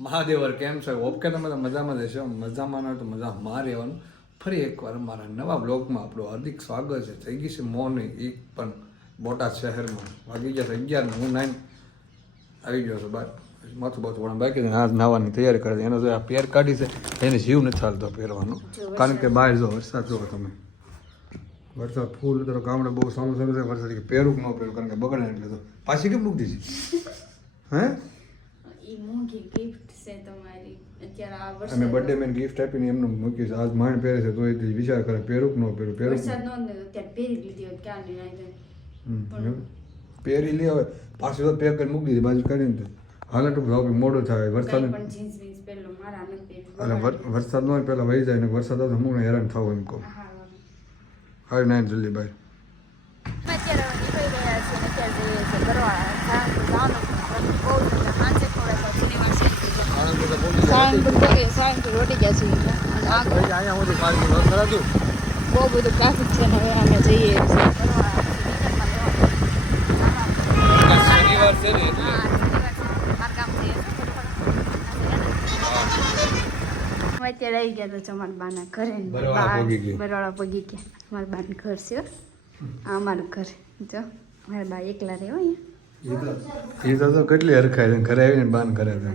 મહાદેવર કેમ છે? ઓકે, તમે તો મજામાં રહેશો. મજામાં ન હોય તો મજામાં રહેવાનું. ફરી એકવાર અમારા નવા બ્લોગમાં આપણું હાર્દિક સ્વાગત છે. થઈ ગઈ છે મોર્નિંગ એક પણ બોટાદ શહેરમાં વાગી ગયા છે 11 ને હું 9 આવી ગયો છું. માથું વળવાનું બાકી છે. હાથ નાહવાની તૈયારી કરે છે. એનો જો આ પેર કાઢી છે એને જીવ નથી ચાલતો પહેરવાનો, કારણ કે બહાર જો વરસાદ જુઓ તમે. વરસાદ ફૂલ તો ગામડે બહુ સારું સારું છે. વરસાદ કે પહેરું ન પહેરું કારણ કે બગડે એટલે તો પાછી કેમ મૂકી દીધી હે? મોંઘી ગિફ્ટ છે તમારી અત્યારે આ વર્ષે. અમે બર્થડે મેં ગિફ્ટ આપીને એમને મૂકી છે. આજ માંડ પહેરે છે તો એ વિચાર કરે પહેરું કે ન પહેરું. વરસાદ નો ને અત્યારે પહેરી લીધી હોત ક્યાં નહીં પહેરી લે હવે પાછી તો પેક કરી મૂકી દીધી બાજુ કરીને. હાલે તો ભાવ મોડું થાય વરસાદ પણ જીન્સ વીન્સ પહેરલો મારા નથી એટલે વરસાદ ન હોય પહેલા વહી જાય ને વરસાદ આવે તો અમુક હેરાન થવું એમ કહું. હવે નાઈ જલ્દી ભાઈ. અત્યારે નીકળી ગયા છે ને અત્યારે જઈએ છે બરવાળા સાયન્સ રોટી ગયા છે બહુ બધું ટ્રાફિક છે ને હવે અમે જઈએ અત્યારે આવી ગયા તો અમારા બાના ઘરે બરવાળા પગી ગયા. અમારા બાનું ઘર છે આ અમારું ઘર જો મારા બા એકલા રહે એ તો કેટલી હરખાય છે ઘરે આવીને બાન કરે છે.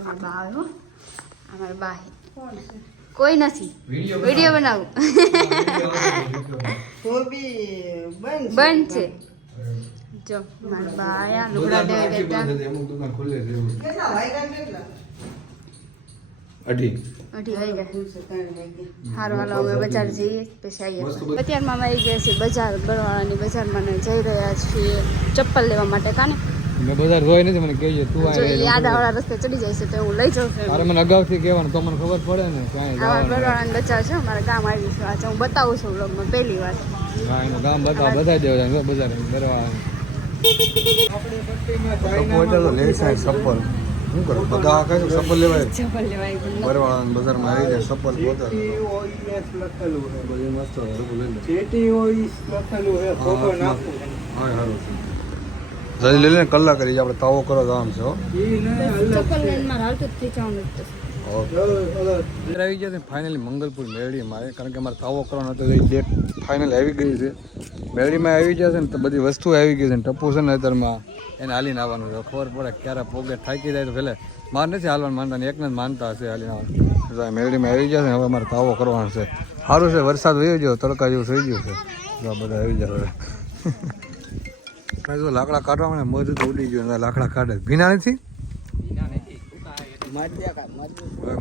અમારા બા આવ્યો અમારા બા કોઈ નથી વિડીયો બનાવું બંધ છે. જો મારા બા આયા લુગડા દેવા અઢી વાઈ ગયા. સારું હાલો અમે બજાર જઈએ પછી આવીએ. અત્યારમાં અમે આવી ગયા છીએ બજાર બરવાળાની બજારમાં જઈ રહ્યા છીએ ચપ્પલ લેવા માટે. કાને મેં બજાર જોઈ નથી, મને કહેજે તું યાદાવાળા રસ્તે ચડી જાય છે તો હું લઈ જાઉં છું. અરે મને અગાઉથી કહેવાનું તો મને ખબર પડે ને અમારા બરવાળાની બજાર છે અમારા ગામ આવી છું. આજે હું બતાવું છું બ્લોગમાં પહેલી વાર. હા એનું ગામ બતાવી દેવા બજાર બરવાળા લે છે ચપ્પલ. શું કરો બધા કઈ ચપ્પલ લેવાય બરવાળા બજારમાં આવી જાય ચપ્પલ જલ્દી લઈ લે કલાક કરી આપણે તાવો કરો તો આમ છે. આવી ગયા છે ફાઇનલી મંગલપુર મેળીમાં કારણ કે અમારે તાવો કરવાનો હતો એ ડેટ ફાઇનલ આવી ગઈ છે. મેળીમાં આવી ગયા છે ને તો બધી વસ્તુ આવી ગઈ છે ને ટપ્પુ છે ને અત્યારમાં એને હાલીને આવવાનું છે. ખબર પડે ક્યારે પોગે થાકી જાય તો પેલે મારે નથી હાલવાનું માનતા ને એકને જ માનતા હશે હાલીને આવવાનું. મેળીમાં આવી ગયા છે ને હવે અમારે તાવો કરવાનો છે. સારું છે વરસાદ વયો ગયો તડકા જેવું થઈ ગયું છે. બધા આવી જાય હવે જો લાકડા કાઢવા મને મધ તો ઉડી ગયું લાકડા કાઢે ભીના નથી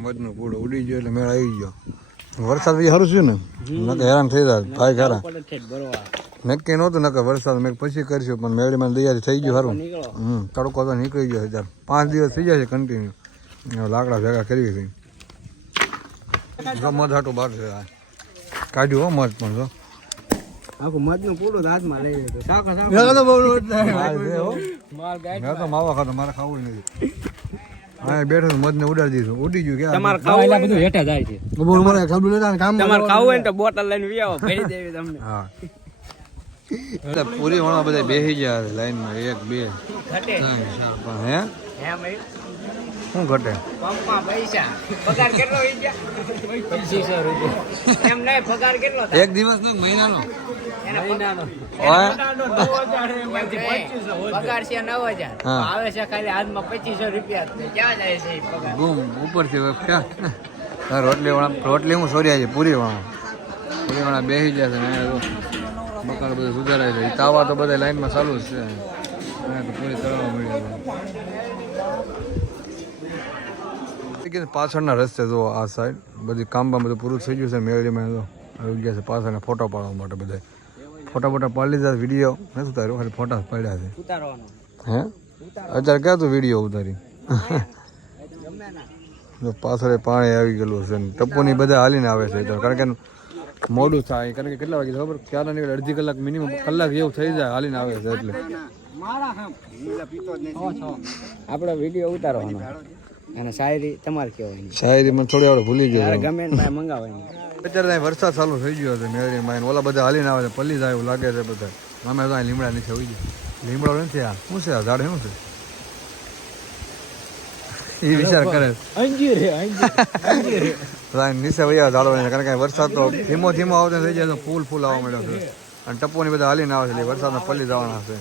મધનું પૂડો ઉડી ગયો એટલે મેળ આવી ગયો. વરસાદ બી સારું છે ને નકે હેરાન થઈ જાય ભાઈ ખરા નક્કી નહોતું નકે વરસાદ મેં પછી કરશું પણ મેળીમાં તૈયારી થઈ ગયું સારું. તડકો તો નીકળી ગયો છે 5 દિવસ થઈ જાય છે કન્ટિન્યુ લાકડા ભેગા કરી છે. મધ હાટું બહાર છે કાઢ્યું હો મધ પણ જો આખું મધનું પૂરું હાથમાં લઈ લીધું. તો માવા ખાતો મારે ખાવું નથી. હા બેઠો મધ ને ઉડાડી દીધું ઉડી ગયું કે તમારે ખાવું હોય બધું હેઠા જાય છે. તમારે ખાવું હોય તો બોટલ લઈને વિયાવો ભરી દેવી તમને. હા પૂરી વણા બધા બેસી ગયા લાઈનમાં 1 2 3 4 હે શું ઘટે પંપમાં પૈસા પગાર કેટલો થઈ ગયા 2500 રૂપિયા એમ નહીં પગાર કેટલો એક દિવસ નો મહિનાનો પગાર છે 9000 આવે છે ખાલી હાથમાં 2500 રૂપિયા ક્યાં જાય છે પગાર બૂમ ઉપરથી ક્યાં રોટલી હું સોર્યા છે પૂરી વણા બેસી ગયા છે ને મકાન બધું સુધારાય છે. તાવા તો બધા લાઈનમાં ચાલુ જ છે. પૂરી તળવા મળી પાછળના રસ્તે જો આ સાઈડ બધી કામમાં બધું પૂરું થઈ ગયું છે. મેળીમાં આવી ગયા છે પાછળના ફોટો પાડવા માટે બધા ફોટા પાડી લીધા. વિડીયો નથી ઉતાર્યો ખાલી ફોટા પાડ્યા છે. હે અત્યારે ક્યાં તું વિડીયો ઉતારી પાછળ પાણી આવી ગયેલું છે. ટપ્પુની બધા હાલીને આવે છે કારણ કે મોડું થાય કારણ કે કેટલા વાગે ખબર ક્યારે નીકળે અડધી કલાક મિનિમમ કલાક જેવું થઈ જાય હાલીને આવે છે એટલે આપણે વિડીયો ઉતારવાનો અને શાયરી તમારે કહેવાની. શાયરી મને થોડી વાર ભૂલી ગયો ગમે મંગાવવાની. અત્યારે વરસાદ ચાલુ થઈ ગયો છે મેળીમાં ઓલા બધા હાલીને આવે છે પલ્લી જાય એવું લાગે છે બધા. અમે તો લીમડા નીચે હોઈ ગયા લીમડો નથી આ શું છે આ ઝાડ શું છે એ વિચાર કરે અંજીર નીચે વૈયા ઝાડો કારણ કે વરસાદ તો ધીમો ધીમો આવતો થઈ જાય તો ફૂલ આવવા મળ્યો છે અને ટપ્પોની બધા હાલીને આવે છે વરસાદમાં પલ્લી જવાના છે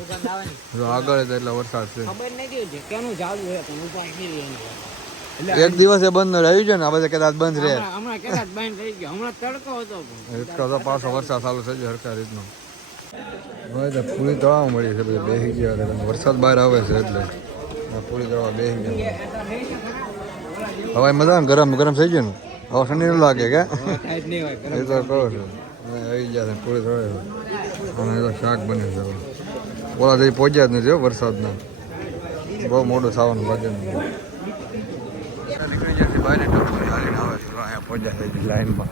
જો આગળ છે એટલે વરસાદ છે ખબર નથી કે કેનું ચાલુ છે પણ ઉપાય નહીં એક દિવસ એ બંધ રહ્યું છે ને આ બધા કદાચ બંધ રહે હમણાં કદાચ બંધ થઈ ગયો હમણાં તડકો હતો એટલો તો પાછો વરસાદ ચાલુ થઈ ગયો હરકા રીતનો હવે તો પૂરી તળાવ મળી છે બધા બેસી ગયા વરસાદ બહાર આવે છે એટલે પૂરી તળાવ બેસી ગયા હવે મજા ગરમ ગરમ થઈ ગયું ને હવે ઠંડી ન લાગે કે એ તો કહો છો આવી ગયા છે પૂરી તળાવ અને એ તો શાક બને છે ઓલા જઈ પહોંચ્યા જ નથી વરસાદના બહુ મોટું થવાનું લાગે નીકળી જાય છે બહાર ટપોરી હાલીને આવે છે અહીંયા પહોંચ્યા છે લાઈનમાં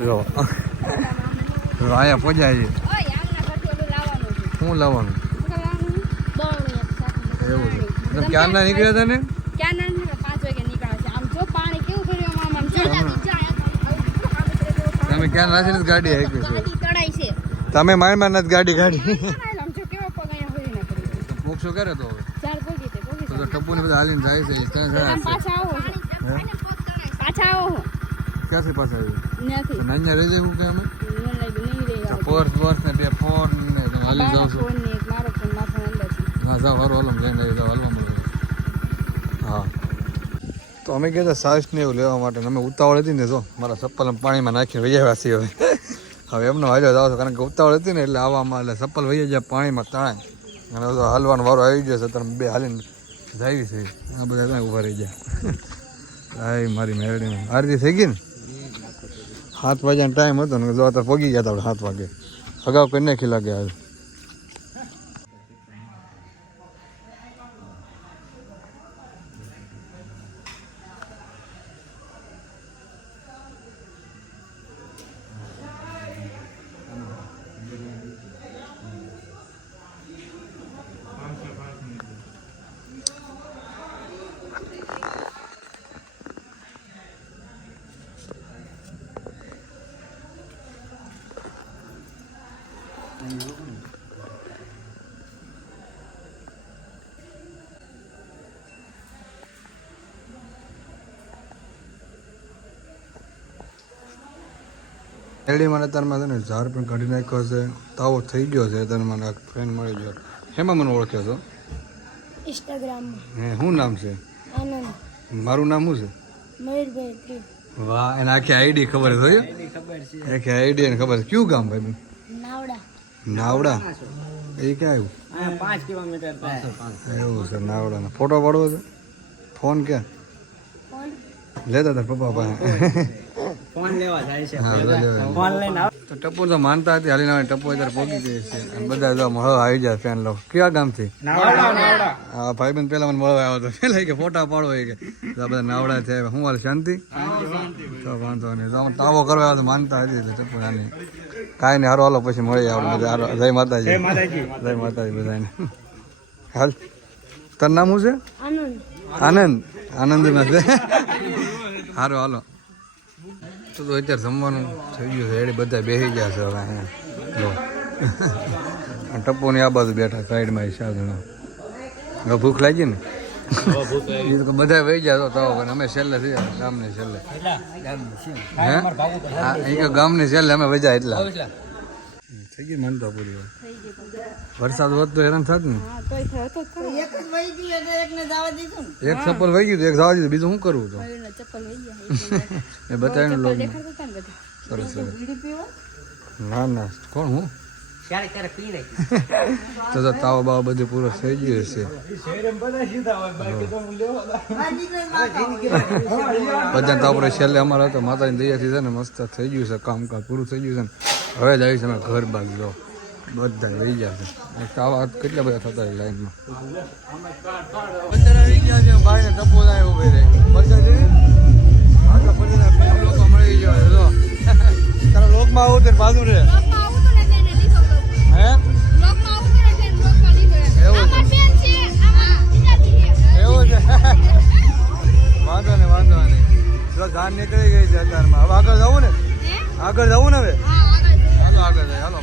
જો અહીંયા પહોંચ્યા છે શું લાવવાનું એવું છે તમે ક્યારના નીકળ્યા હતા ને તમે ક્યાં નાખીને ગાડી હાકી છે તમે મારી નથી ગાડી કાઢી પોક્ષો કરે તો હવે તો ટપ્પુ ને બધા હાલીને જાય છે ક્યાંથી પાછા આવ્યું નાના રહી જાય હું કે અમે પર્સ ને બે ફોન ને તમે હાલી જાવ છો ના જાવ હરો હલમ લઈને આવી જાવ હલવા મળે હા તો અમે કહેતા સાસ ને એવું લેવા માટે અમે ઉતાવળ હતી ને જો મારા ચપ્પલ પાણીમાં નાખીને વહી આવ્યા છીએ હવે એમનો હાલ્યો જાવ છો કારણ કે ઉતાવળ હતી ને એટલે આવવામાં એટલે ચપ્પલ વહી જાય પાણીમાં તણાય અને હાલવાનો વારો આવી ગયો છે તમે બે હાલીને જાવી છે આ બધા ત્યાં ઊભા રહી ગયા હા મારી મેરડીમાં આરતી થઈ ગઈ ને 7 વાગ્યાનો ટાઈમ હતો ને જો અત્યારે પગી ગયા હતા આપણે 7 વાગે અગાઉ કરી નાખી લાગે હવે એલડીમાં અત્યારમાં છે ને ઝાડ પણ કાઢી નાખ્યો છે તાવો થઈ ગયો છે અત્યારે મને ફ્રેન્ડ મળી ગયો હેમાં મને ઓળખ્યો છો ઇન્સ્ટાગ્રામમાં હે શું નામ છે આનંદ મારું નામ શું છે મયુરભાઈ વાહ એને આખી આઈડી ખબર છે આખી આઈડી એને ખબર છે કયું ગામ ભાઈ નાવડા નાવડા એ ક્યાં આવ્યું 5 કિલોમીટર એવું છે નાવડાનો ફોટો પાડવો છે ફોન ક્યાં ફોન લેતા હતા પપ્પા પાસે ફોન લેવા જાય છે હા ફોન લઈને આવ તો ટપ્પુ તો માનતા હતી હાલીને આવે ટપ્પુ અત્યારે પહોંચી જાય છે અને બધા જો મળવા આવી જાય ફેન લોકો કયા ગામથી નાવડા હા ભાઈબંધ પેલા મને મળવા આવ્યો હતો પેલા કે ફોટા પાડો એ કે આ બધા નાવડા છે શું હાલ શાંતિ તો વાંધો નહીં તો તાવો કરવા આવ્યો તો માનતા હતી એટલે ટપ્પુ નાની કાંઈ નહીં હારો હાલો પછી મળી આપણે બધા જય માતાજી જય માતાજી બધાને હાલ તાર નામ શું છે આનંદ આનંદમાં છે સારું હાલો તો અત્યારે જમવાનું થઈ ગયું છે એડી બધા બેસી ગયા છે હવે અહીંયા લો ટપ્પુની આ બાજુ બેઠા સાઈડમાં 4 જણા હવે ભૂખ લાગી ને એ તો બધા વહી ગયા તો અમે છેલ્લે છીએ ગામની છેલ્લે હે હા એ કે ગામની છેલ્લે અમે વજા એટલા થઈ ગઈ મનતા પૂરી વરસાદ વધતો હેરાન થાત ને એક ચપ્પલ વહી ગયું એક જવા દીધું બીજું શું કરવું તો એ બતાવીને લોક સરસ સરસ ના ના કોણ હું તો તાવ બાવ બધું પૂરો થઈ ગયો છે બધા તાવ પર છેલ્લે અમારા તો માતાની દયાથી છે ને મસ્ત થઈ ગયું છે કામકાજ પૂરું થઈ ગયું છે ને હવે જ આવી છે અમે ઘર બાજુ જો બધા રહી ગયા છે આવા કેટલા બધા થતા લાઈનમાં અત્યારે આવી ગયા છે ભાઈ ને ટપો થાય ઉભી રહી લોકો મળી ગયો જો તારા લોકમાં આવું તે બાજુ રે હે એવું છે વાંધો નહીં ધાન નીકળી ગઈ છે અત્યારમાં હવે આગળ જવું ને આગળ જવું ને હવે હાલો આગળ જાય હાલો